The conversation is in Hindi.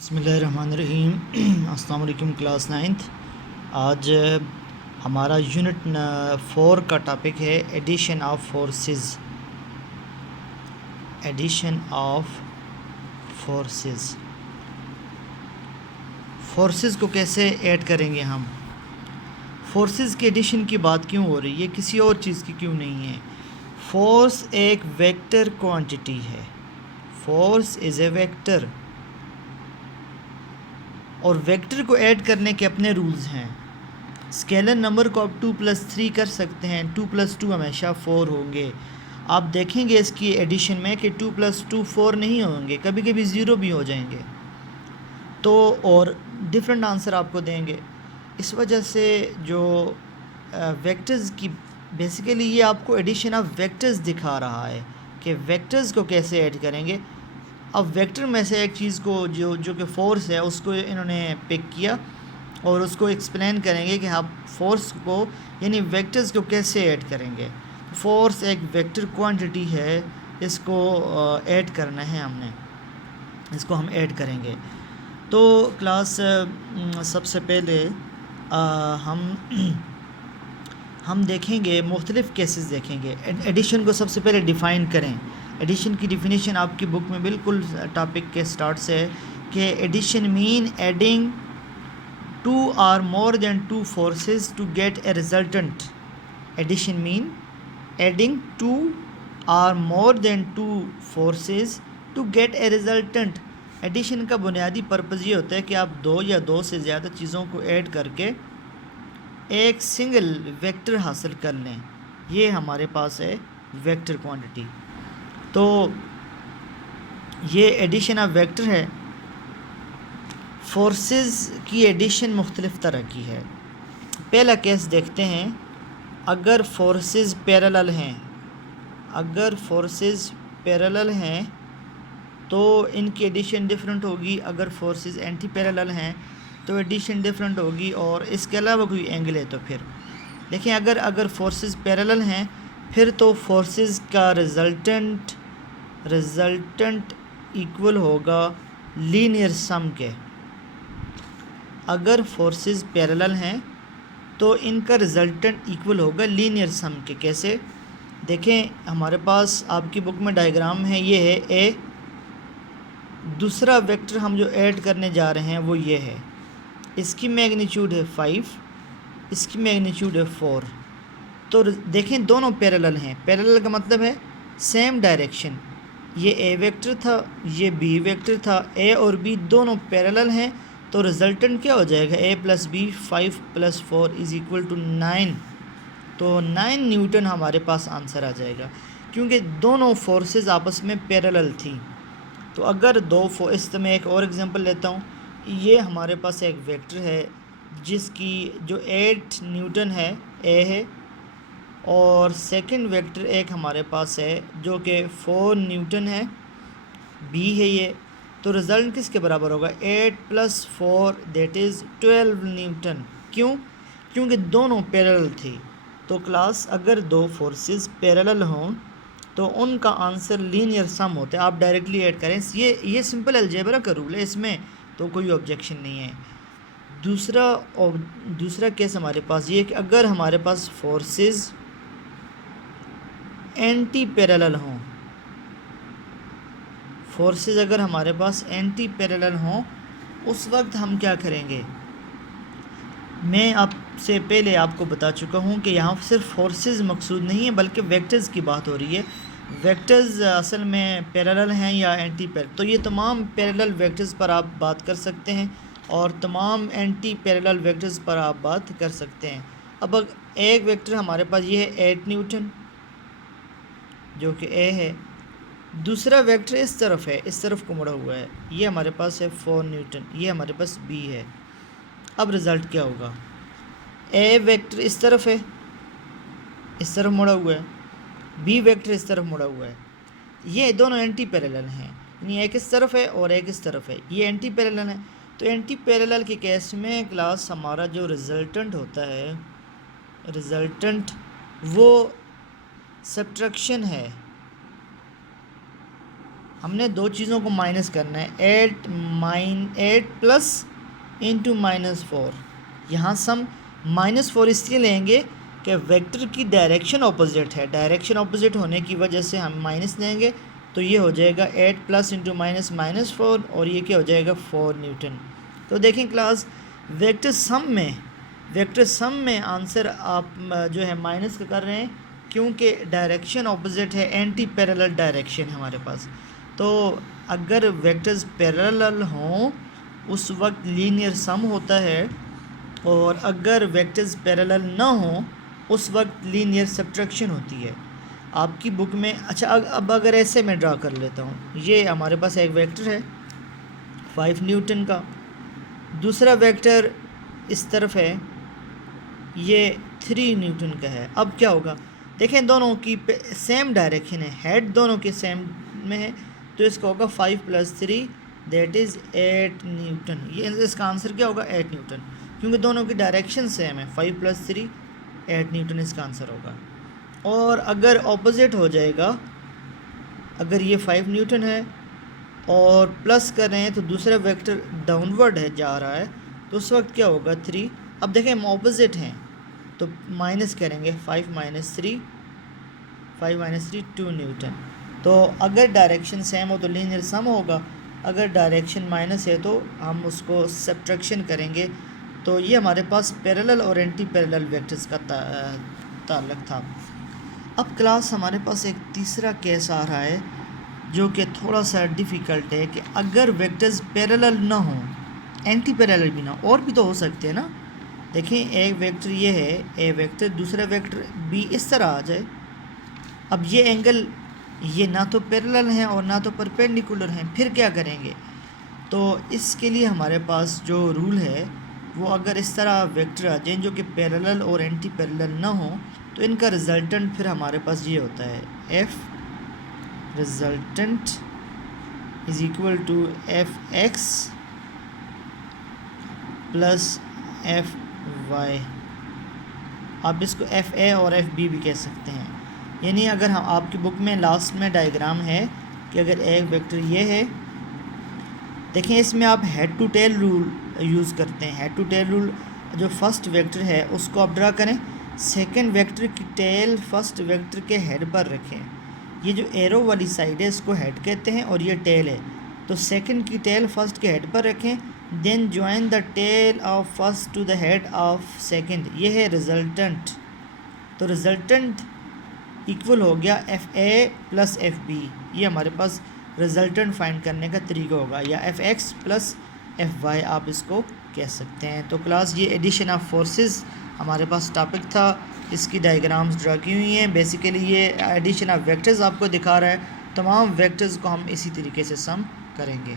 बिस्मिल्लाहिर्रहमानिर्रहीम। अस्सलाम वालेकुम क्लास 9th। आज हमारा यूनिट 4 का टॉपिक है addition of forces. Addition of forces. Forces को कैसे ऐड करेंगे हम? फोर्सेस की एडिशन की बात क्यों हो रही है, किसी और चीज़ की क्यों नहीं है? फोर्स एक वेक्टर क्वांटिटी है। फोर्स इज़ ए वेक्टर और वेक्टर को ऐड करने के अपने रूल्स हैं। स्केलर नंबर को आप 2+3 कर सकते हैं। 2+2 हमेशा 4 होंगे। आप देखेंगे इसकी एडिशन में कि 2+2 4 नहीं होंगे, कभी कभी ज़ीरो भी हो जाएंगे, तो और डिफरेंट आंसर आपको देंगे। इस वजह से जो वेक्टर्स की बेसिकली ये आपको एडिशन ऑफ वेक्टर्स दिखा रहा है कि वेक्टर्स को कैसे ऐड करेंगे। अब वेक्टर में से एक चीज़ को जो कि फोर्स है उसको इन्होंने पिक किया और उसको एक्सप्लेन करेंगे कि आप फोर्स को यानी वेक्टर्स को कैसे ऐड करेंगे। फोर्स एक वेक्टर क्वांटिटी है, इसको ऐड करना है हमने, इसको हम ऐड करेंगे। तो क्लास सबसे पहले हम देखेंगे मुख्तलिफ़ केसेस देखेंगे। एडिशन को सबसे पहले डिफ़ाइन करें। एडिशन की डिफिनीशन आपकी बुक में बिल्कुल टॉपिक के स्टार्ट से है कि addition mean adding 2 or more than 2 forces to get a resultant. Addition mean adding 2 or more than 2 forces to get a resultant. Addition का बुनियादी पर्पज़ ये होता है कि आप दो या दो से ज़्यादा चीज़ों को ऐड करके एक सिंगल वेक्टर हासिल कर लें। ये हमारे पास है वेक्टर क्वांटिटी। तो ये एडिशन ऑफ वेक्टर है। फोर्सेस की एडिशन मुख्तलिफ़ तरह की है। पहला केस देखते हैं। अगर फोर्सेस पैरेलल हैं, अगर फोर्सेस पैरेलल हैं तो इनकी एडिशन डिफरेंट होगी। अगर फोर्सेस एंटी पैरेलल हैं तो एडिशन डिफरेंट होगी। और इसके अलावा कोई एंगल है तो फिर देखें, अगर फोर्सेस पैरेलल हैं फिर तो फोर्सेस का रिज़ल्टेंट इक्वल होगा लीनियर सम के। अगर फोर्सेस पैरेलल हैं तो इनका रिज़ल्टेंट इक्वल होगा लीनियर सम के। कैसे? देखें, हमारे पास आपकी बुक में डायग्राम है, ये है ए। दूसरा वेक्टर हम जो ऐड करने जा रहे हैं वो ये है। इसकी मैग्नीट्यूड है 5, इसकी मैग्नीट्यूड है 4। तो देखें दोनों पैरेलल हैं। पैरेलल का मतलब है सेम डायरेक्शन। ये ए वेक्टर था, ये बी वेक्टर था। ए और बी दोनों पैरेलल हैं तो रिज़ल्टेंट क्या हो जाएगा? a + b 5 + 4 = 9। तो 9 न्यूटन हमारे पास आंसर आ जाएगा क्योंकि दोनों फोर्सेस आपस में पैरेलल थी। तो अगर इस मैं एक और एग्जांपल लेता हूँ। ये हमारे पास एक वेक्टर है जिसकी जो 8 न्यूटन है, ए है, और सेकंड वेक्टर एक हमारे पास है जो कि 4 न्यूटन है, बी है ये। तो रिज़ल्ट किसके बराबर होगा? 8 + 4 दैट इज़ 12 न्यूटन। क्यों? क्योंकि दोनों पैरेलल थी। तो क्लास अगर दो फोर्सेस पैरेलल हों तो उनका आंसर लीनियर सम होता है। आप डायरेक्टली ऐड करें। ये सिंपल अलजेब्रा का रूल है, इसमें तो कोई ऑब्जेक्शन नहीं है। दूसरा केस हमारे पास ये कि अगर हमारे पास फोर्सेस एंटी पैरेलल हों, फोर्सेस अगर हमारे पास एंटी पैरेलल हों उस वक्त हम क्या करेंगे? मैं आपसे पहले आपको बता चुका हूँ कि यहाँ सिर्फ फोर्सेस मकसूद नहीं है बल्कि वेक्टर्स की बात हो रही है। वेक्टर्स असल में पैरेलल हैं या एंटी पैरेलल, तो ये तमाम पैरेलल वेक्टर्स पर आप बात कर सकते हैं और तमाम एंटी पैरेलल वेक्टर्स पर आप बात कर सकते हैं। अब एक वेक्टर हमारे पास ये है 8 न्यूटन जो कि ए है। दूसरा वेक्टर इस तरफ है, इस तरफ को मुड़ा हुआ है, ये हमारे पास है 4 न्यूटन, ये हमारे पास बी है। अब रिज़ल्ट क्या होगा? ए वेक्टर इस तरफ है, इस तरफ मुड़ा हुआ है, बी वेक्टर इस तरफ मुड़ा हुआ है। ये दोनों एंटी पैरेलल हैं, यानी एक इस तरफ है और एक इस तरफ है, ये एंटी पैरेलल है। तो एंटी पैरेलल के केस में क्लास हमारा जो रिज़ल्टेंट होता है, रिज़ल्टेंट वो सब्ट्रैक्शन है। हमने दो चीज़ों को माइनस करना है, 8 प्लस इंटू -4। यहाँ सम -4 इसलिए लेंगे कि वेक्टर की डायरेक्शन ऑपोजिट है, डायरेक्शन ऑपोजिट होने की वजह से हम माइनस लेंगे, तो ये हो जाएगा 8 प्लस इंटू -4 और ये क्या हो जाएगा 4 न्यूटन। तो देखें क्लास, वेक्टर सम में आंसर आप जो है माइनस का कर रहे हैं, क्योंकि डायरेक्शन ऑपोजिट है, एंटी पैरेलल डायरेक्शन है हमारे पास। तो अगर वेक्टर्स पैरेलल हों उस वक्त लीनियर सम होता है, और अगर वेक्टर्स पैरेलल ना हों उस वक्त लीनियर सब्ट्रैक्शन होती है आपकी बुक में। अच्छा, अब अगर ऐसे मैं ड्रा कर लेता हूँ, ये हमारे पास एक वेक्टर है 5 न्यूटन का, दूसरा वेक्टर इस तरफ है, ये 3 न्यूटन का है। अब क्या होगा, देखें दोनों की सेम डायरेक्शन है, हेड दोनों के सेम में है, तो इसका होगा 5 + 3 दैट इज़ 8 न्यूटन। ये इसका आंसर क्या होगा 8 न्यूटन, क्योंकि दोनों की डायरेक्शन सेम है। 5 + 3 8 न्यूटन इसका आंसर होगा। और अगर ऑपोजिट हो जाएगा, अगर ये 5 न्यूटन है और प्लस कर रहे हैं तो दूसरा वेक्टर डाउनवर्ड है जा रहा है, तो उस वक्त क्या होगा 3। अब देखें हम ऑपोजिट हैं तो माइनस करेंगे, 5 - 3 2 न्यूटन। तो अगर डायरेक्शन सेम हो तो लीनियर सम होगा, अगर डायरेक्शन माइनस है तो हम उसको सब्ट्रैक्शन करेंगे। तो ये हमारे पास पैरेलल और एंटी पैरेलल वेक्टर्स का ताल्लुक था। अब क्लास हमारे पास एक तीसरा केस आ रहा है जो कि थोड़ा सा डिफ़िकल्ट है, कि अगर वेक्टर्स पैरेलल ना हों, एंटी पैरेलल भी ना, और भी तो हो सकते हैं ना। देखें एक वेक्टर ये है ए वेक्टर, दूसरा वेक्टर बी इस तरह आ जाए। अब ये एंगल ये ना तो पैरेलल हैं और ना तो परपेंडिकुलर हैं, फिर क्या करेंगे। तो इसके लिए हमारे पास जो रूल है वो, अगर इस तरह वेक्टर आ जाए जो कि पैरेलल और एंटी पैरेलल ना हो, तो इनका रिजल्टेंट फिर हमारे पास ये होता है, F resultant is equal to Fx + Fy। आप इसको Fa और Fb भी कह सकते हैं। यानी अगर हम आपकी बुक में लास्ट में डायग्राम है कि अगर एक वेक्टर ये है, देखें इसमें आप head to tail rule use करते हैं। हेड टू टेल रूल, जो फर्स्ट वेक्टर है उसको आप ड्रा करें, सेकंड वेक्टर की टेल फर्स्ट वेक्टर के हेड पर रखें। ये जो एरो वाली साइड है इसको हेड कहते हैं और ये टेल है, तो सेकंड की टेल फर्स्ट के हेड पर रखें, then join the tail of first to the head of second. ये है रिजल्टेंट। तो रिजल्टेंट इक्वल हो गया Fa + Fb। ये हमारे पास रिजल्टेंट फाइंड करने का तरीका होगा, या Fx + Fy आप इसको कह सकते हैं। तो क्लास ये एडिशन ऑफ फोर्सेस हमारे पास टॉपिक था, इसकी डायग्राम्स ड्रा की हुई हैं। बेसिकली ये एडिशन ऑफ वेक्टर्स आपको दिखा रहा है, तमाम वेक्टर्स को हम इसी तरीके से सम करेंगे।